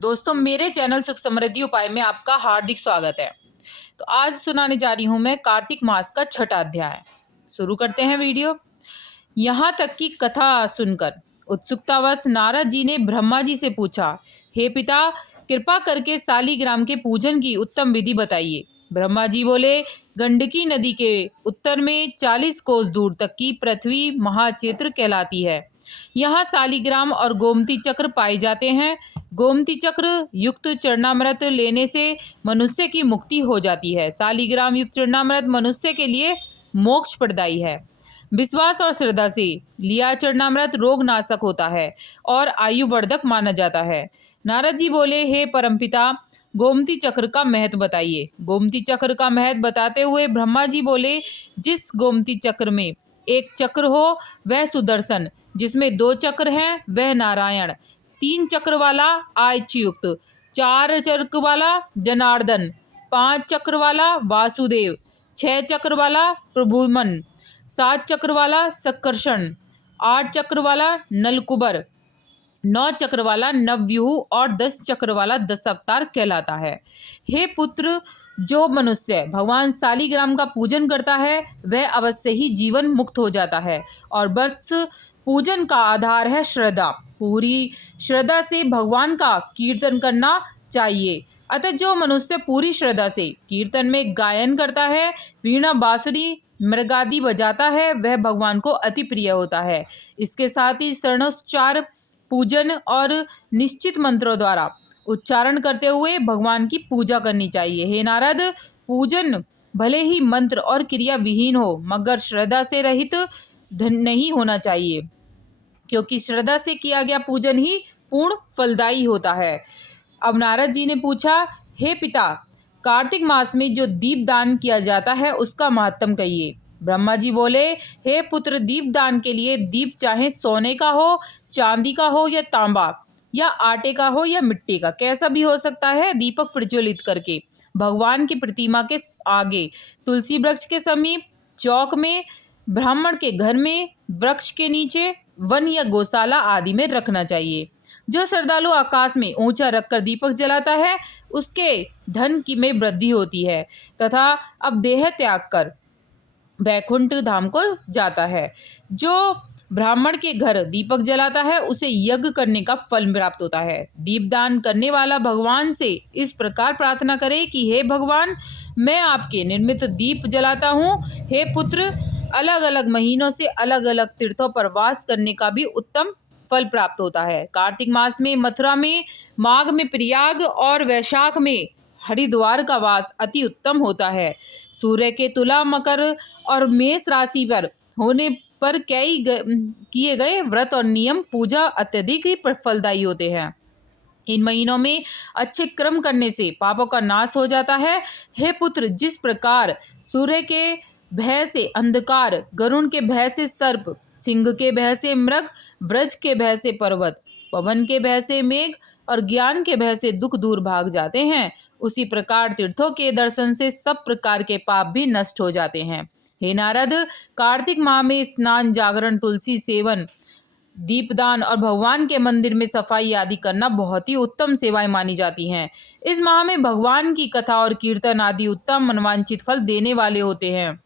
दोस्तों, मेरे चैनल सुख समृद्धि उपाय में आपका हार्दिक स्वागत है। तो आज सुनाने जा रही हूं मैं कार्तिक मास का छठा अध्याय। शुरू करते हैं वीडियो। यहाँ तक की कथा सुनकर उत्सुकतावश नारद जी ने ब्रह्मा जी से पूछा, हे पिता, कृपा करके सालीग्राम के पूजन की उत्तम विधि बताइए। ब्रह्मा जी बोले, गंडकी नदी के उत्तर में 40 कोस दूर तक की पृथ्वी महाक्षेत्र कहलाती है। यहाँ सालीग्राम और गोमती चक्र पाए जाते हैं। गोमती चक्र युक्त चरणामृत लेने से मनुष्य की मुक्ति हो जाती है। सालीग्राम युक्त चरणामृत मनुष्य के लिए मोक्ष प्रदायी है। विश्वास और श्रद्धा से लिया चरणामृत रोग नाशक होता है और आयुवर्धक माना जाता है। नारद जी बोले, हे परमपिता, गोमती चक्र का महत्व बताइए। गोमती चक्र का महत्व बताते हुए ब्रह्मा जी बोले, जिस गोमती चक्र में एक चक्र हो वह सुदर्शन, जिसमें 2 चक्र हैं वह नारायण, 3 चक्र वाला आयचयुक्त, 4 चक्र वाला जनार्दन, 5 चक्र वाला वासुदेव, 6 चक्र वाला प्रभुमन, 7 चक्र वाला सक्कर्षण, 8 चक्र वाला नलकुबर, 9 चक्र वाला नवव्यूह और 10 चक्र वाला दशावतार कहलाता है। हे पुत्र, जो मनुष्य भगवान सालीग्राम का पूजन करता है वह अवश्य ही जीवन मुक्त हो जाता है। और वत्स, पूजन का आधार है श्रद्धा। पूरी श्रद्धा से भगवान का कीर्तन करना चाहिए। अतः जो मनुष्य पूरी श्रद्धा से कीर्तन में गायन करता है, वीणा बांसुरी मृगादि बजाता है, वह भगवान को अति प्रिय होता है। इसके साथ ही शरणोच्चार, पूजन और निश्चित मंत्रों द्वारा उच्चारण करते हुए भगवान की पूजा करनी चाहिए। हे नारद, पूजन भले ही मंत्र और क्रिया विहीन हो मगर श्रद्धा से रहित नहीं होना चाहिए, क्योंकि श्रद्धा से किया गया पूजन ही पूर्ण फलदायी होता है। अब नारद जी ने पूछा, हे पिता, कार्तिक मास में जो दीपदान किया जाता है उसका महत्व कहिए। ब्रह्मा जी बोले, हे पुत्र, दीपदान के लिए दीप चाहे सोने का हो, चांदी का हो या तांबा, या आटे का हो या मिट्टी का, कैसा भी हो सकता है, दीपक प्रज्वलित करके भगवान की प्रतिमा के आगे, तुलसी वृक्ष के समीप, चौक में, ब्राह्मण के घर में, वृक्ष के नीचे, वन या गौशाला आदि में रखना चाहिए। जो श्रद्धालु आकाश में ऊंचा रखकर दीपक जलाता है उसके धन की में वृद्धि होती है तथा अब देह त्याग कर वैकुंठ धाम को जाता है। जो ब्राह्मण के घर दीपक जलाता है उसे यज्ञ करने का फल प्राप्त होता है। दीपदान करने वाला भगवान से इस प्रकार प्रार्थना करे कि हे भगवान, मैं आपके निर्मित दीप जलाता हूँ। हे पुत्र, अलग अलग महीनों से अलग अलग तीर्थों पर वास करने का भी उत्तम फल प्राप्त होता है। कार्तिक मास में मथुरा में, माघ में प्रयाग और वैशाख में हरिद्वार का वास अति उत्तम होता है। सूर्य के तुला, मकर और मेष राशि पर होने पर किए गए व्रत और नियम पूजा अत्यधिक ही फलदायी होते हैं। इन महीनों में अच्छे कर्म करने से पापों का नाश हो जाता है। हे पुत्र, जिस प्रकार सूर्य के भय से अंधकार, गरुण के भय से सर्प, सिंह के भय से मृग, व्रज के भय से पर्वत, पवन के भय से मेघ और ज्ञान के भय से दुख दूर भाग जाते हैं, उसी प्रकार तीर्थों के दर्शन से सब प्रकार के पाप भी नष्ट हो जाते हैं। हे नारद, कार्तिक माह में स्नान, जागरण, तुलसी सेवन, दीपदान और भगवान के मंदिर में सफाई आदि करना बहुत ही उत्तम सेवाएं मानी जाती हैं। इस माह में भगवान की कथा और कीर्तन आदि उत्तम मनवांछित फल देने वाले होते हैं।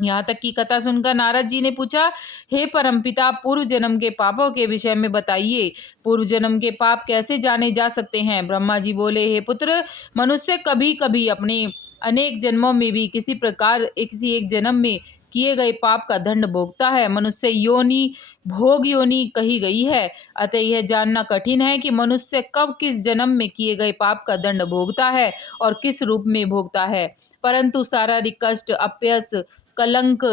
यहाँ तक की कथा सुनकर नारद जी ने पूछा, हे परमपिता, पूर्व जन्म के पापों के विषय में बताइए। पूर्व जन्म के पाप कैसे जाने जा सकते हैं? ब्रह्मा जी बोले, हे पुत्र, मनुष्य कभी कभी अपने अनेक जन्मों में भी किसी प्रकार किसी एक जन्म में किए गए पाप का दंड भोगता है। मनुष्य योनि भोग योनि कही गई है। अतः यह जानना कठिन है कि मनुष्य कब किस जन्म में किए गए पाप का दंड भोगता है और किस रूप में भोगता है। परंतु शारीरिक कष्ट, अपयश, कलंक,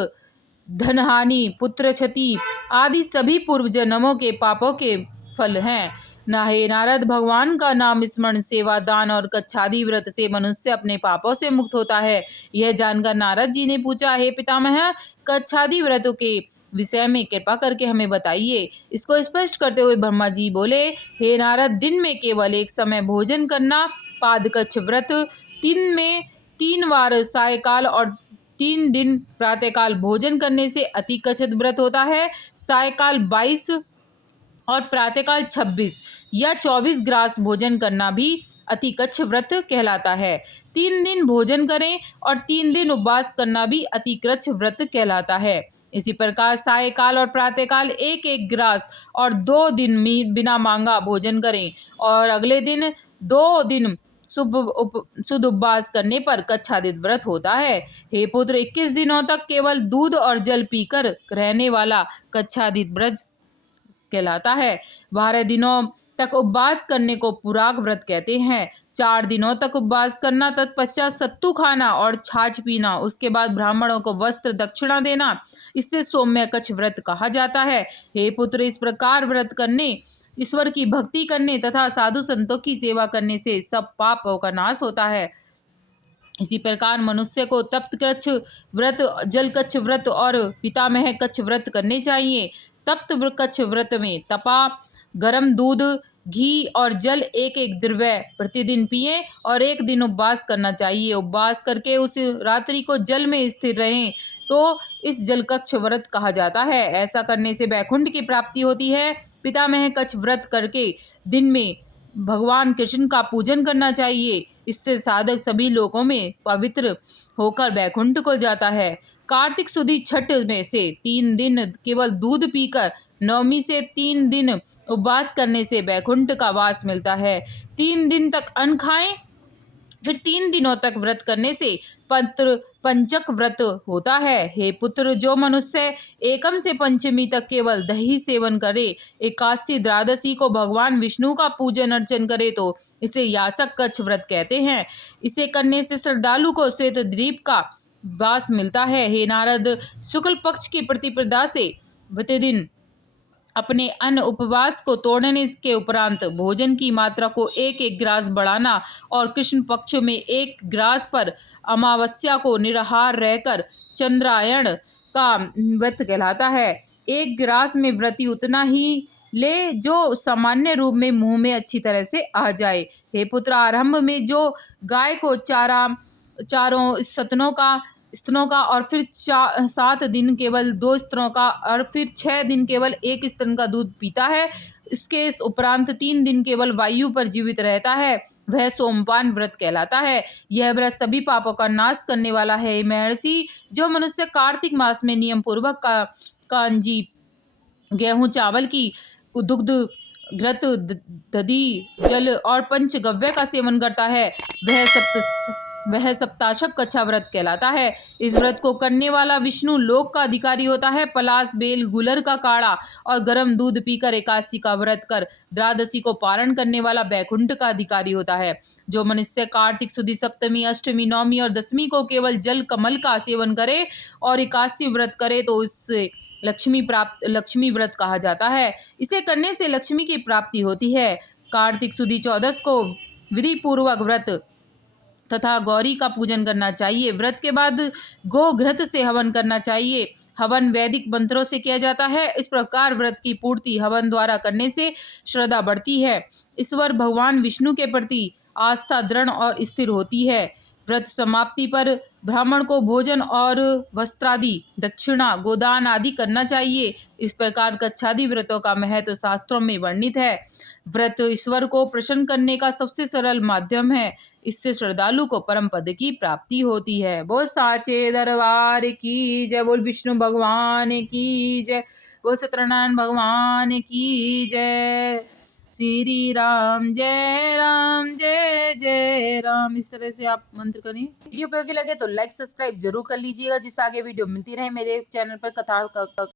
धनहानि, पुत्र क्षति आदि सभी पूर्व जन्मों के पापों के फल हैं। ना हे नारद, भगवान का नाम स्मरण, सेवा, दान और कच्छादि व्रत से मनुष्य अपने पापों से मुक्त होता है। यह जानकर नारद जी ने पूछा, हे पितामह, कच्छादि व्रतों के विषय में कृपा करके हमें बताइए। इसको स्पष्ट करते हुए ब्रह्मा जी बोले, हे नारद, दिन में केवल एक समय भोजन करना पादकच्छ व्रत, 3 में 3 बार सायकाल और 3 दिन प्रातःकाल भोजन करने से अति कच्छत व्रत होता है। सायकाल 22 और प्रातःकाल 26 या 24 ग्रास भोजन करना भी अतिकच्छ व्रत कहलाता है। 3 दिन भोजन करें और 3 दिन उपवास करना भी अतिकच्छ व्रत कहलाता है। इसी प्रकार सायकाल और प्रातःकाल 1-1 ग्रास और 2 दिन बिना मांगा भोजन करें और अगले दिन 2 दिन शुद्ध उपवास करने पर कच्छादित व्रत होता है। हे पुत्र, 21 दिनों तक केवल दूध और जल पीकर रहने वाला कच्छादित व्रत कहलाता है। 12 दिनों तक उपवास करने को पुराग व्रत कहते हैं। 4 दिनों तक उपवास करना, तत्पश्चात सत्तू खाना और छाछ पीना, उसके बाद ब्राह्मणों को वस्त्र दक्षिणा देना, इससे सौम्य कच्छ व्रत कहा जाता है। हे पुत्र, इस प्रकार व्रत करने, ईश्वर की भक्ति करने तथा साधु संतों की सेवा करने से सब पापों का नाश होता है। इसी प्रकार मनुष्य को तप्त कच्छ व्रत, जल कच्छ व्रत और पितामह कच्छ व्रत करने चाहिए। तप्त कच्छ व्रत में तपा गरम दूध, घी और जल 1-1 द्रव्य प्रतिदिन पिए और 1 दिन उपवास करना चाहिए। उपवास करके उस रात्रि को जल में स्थिर रहें तो इस जल कच्छ व्रत कहा जाता है। ऐसा करने से वैकुंठ की प्राप्ति होती है। पितामह कच्छ व्रत करके दिन में भगवान कृष्ण का पूजन करना चाहिए। इससे साधक सभी लोकों में पवित्र होकर वैकुंठ को जाता है। कार्तिक सुदी छठ में से 3 दिन केवल दूध पीकर, नवमी से 3 दिन उपवास करने से वैकुंठ का वास मिलता है। 3 दिन तक अन्न खाएं, फिर 3 दिनों तक व्रत करने से पंचक व्रत होता है। हे पुत्र, जो मनुष्य एकम से पंचमी तक केवल दही सेवन करे, एकादशी द्वादशी को भगवान विष्णु का पूजन अर्चन करे तो इसे यासक कच्छ व्रत कहते हैं। इसे करने से श्रद्धालु को श्वेत द्वीप का वास मिलता है। हे नारद, शुक्ल पक्ष की प्रतिपदा से प्रतिदिन अपने अन्न उपवास को तोड़ने के उपरांत भोजन की मात्रा को 1-1 ग्रास बढ़ाना और कृष्ण पक्ष में 1 ग्रास पर अमावस्या को निराहार रहकर चंद्रायण का व्रत कहलाता है। 1 ग्रास में व्रती उतना ही ले जो सामान्य रूप में मुंह में अच्छी तरह से आ जाए। हे पुत्र, आरंभ में जो गाय को चारों स्तनों का और फिर 7 दिन केवल 2 स्तनों का और फिर 6 दिन केवल 1 स्तन का दूध पीता है, इसके उपरांत 3 दिन केवल वायु पर जीवित रहता है, वह सोमपान व्रत कहलाता है। यह व्रत सभी पापों का नाश करने वाला है। महर्षि, जो मनुष्य कार्तिक मास में नियम पूर्वक कांजी, गेहूं, चावल की दुग्ध, घृत, दधी, जल और पंचगव्य का सेवन करता है, वह सप्ताशक कच्छा व्रत कहलाता है। इस व्रत को करने वाला विष्णु लोक का अधिकारी होता है। पलाश, बेल, गुलर का काढ़ा और गर्म दूध पीकर एकादशी का व्रत कर द्वादशी को पारण करने वाला वैकुंठ का अधिकारी होता है। जो मनुष्य कार्तिक सुदी सप्तमी, अष्टमी, नवमी और दशमी को केवल जल कमल का सेवन करे और एकादशी व्रत करे तो उससे लक्ष्मी व्रत कहा जाता है। इसे करने से लक्ष्मी की प्राप्ति होती है। कार्तिक सुदी 14 को विधि पूर्वक व्रत तथा गौरी का पूजन करना चाहिए। व्रत के बाद गो घृत से हवन करना चाहिए। हवन वैदिक मंत्रों से किया जाता है। इस प्रकार व्रत की पूर्ति हवन द्वारा करने से श्रद्धा बढ़ती है। ईश्वर भगवान विष्णु के प्रति आस्था दृढ़ और स्थिर होती है। व्रत समाप्ति पर ब्राह्मण को भोजन और वस्त्रादि, दक्षिणा, गोदान आदि करना चाहिए। इस प्रकार कच्छादि व्रतों का महत्व शास्त्रों में वर्णित है। व्रत ईश्वर को प्रसन्न करने का सबसे सरल माध्यम है। इससे श्रद्धालु को परम पद की प्राप्ति होती है। बोल साचे दरबार की जय, बोल विष्णु भगवान की जय, बोल सत्यनारायण भगवान की जय। श्री राम जय जय राम। इस तरह से आप मंत्र करें। वीडियो उपयोगी लगे तो लाइक सब्सक्राइब जरूर कर लीजिएगा, जिससे आगे वीडियो मिलती रहे मेरे चैनल पर कथा